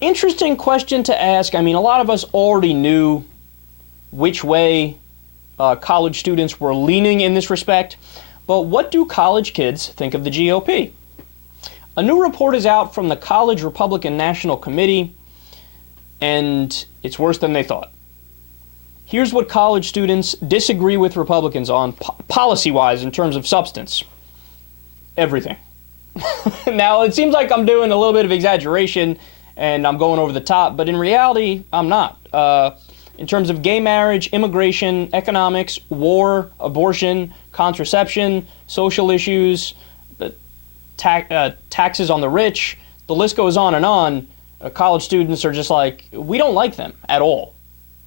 Interesting question to ask. I mean, a lot of us already knew which way college students were leaning in this respect, but what do college kids think of the GOP? A new report is out from the College Republican National Committee, and it's worse than they thought. Here's what college students disagree with Republicans on policy-wise in terms of substance. Everything. Now, it seems like I'm doing a little bit of exaggeration and I'm going over the top, but in reality, I'm not. In terms of gay marriage, immigration, economics, war, abortion, contraception, social issues, taxes on the rich, the list goes on and on. College students are just like, we don't like them at all.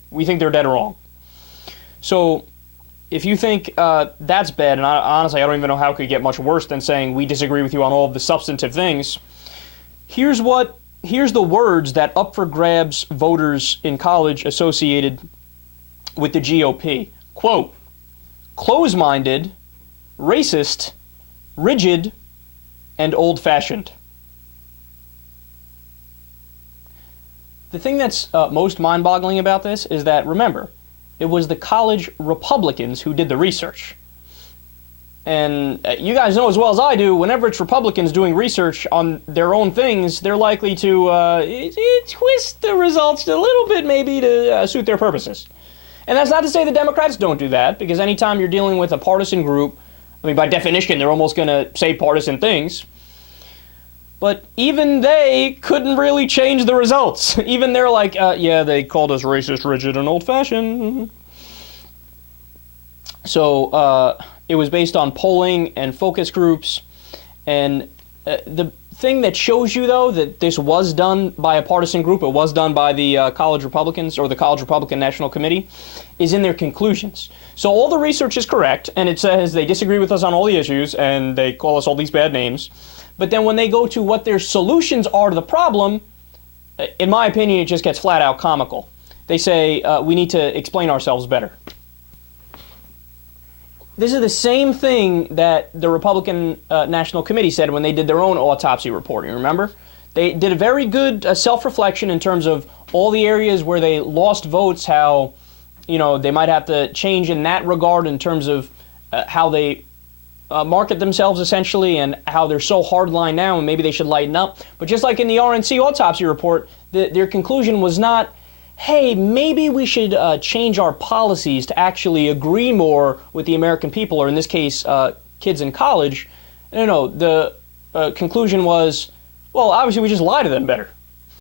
We think they're dead wrong. So if you think that's bad, and honestly, I don't even know how it could get much worse than saying we disagree with you on all of the substantive things, here's the words that up for grabs voters in college associated with the GOP. Quote, close-minded, racist, rigid, and old-fashioned. The thing that's most mind-boggling about this is that, remember, it was the college Republicans who did the research. And you guys know as well as I do, whenever it's Republicans doing research on their own things, they're likely to twist the results a little bit maybe to suit their purposes. And that's not to say the Democrats don't do that, because anytime you're dealing with a partisan group, I mean, by definition, they're almost going to say partisan things. But even they couldn't really change the results. Even they're like, yeah, they called us racist, rigid, and old-fashioned. So it was based on polling and focus groups. And the thing that shows you, though, that this was done by a partisan group, it was done by the college Republicans or the College Republican National Committee, is in their conclusions. So all the research is correct, and it says they disagree with us on all the issues, and they call us all these bad names. But then when they go to what their solutions are to the problem, in my opinion, it just gets flat out comical. They say, we need to explain ourselves better. This is the same thing that the Republican National Committee said when they did their own autopsy reporting, remember? They did a very good self-reflection in terms of all the areas where they lost votes, how, you know, they might have to change in that regard in terms of how they market themselves, essentially, and how they're so hardline now, and maybe they should lighten up. But just like in the RNC autopsy report, their conclusion was not, hey, maybe we should change our policies to actually agree more with the American people, or in this case, kids in college. No, the conclusion was, well, obviously we just lie to them better.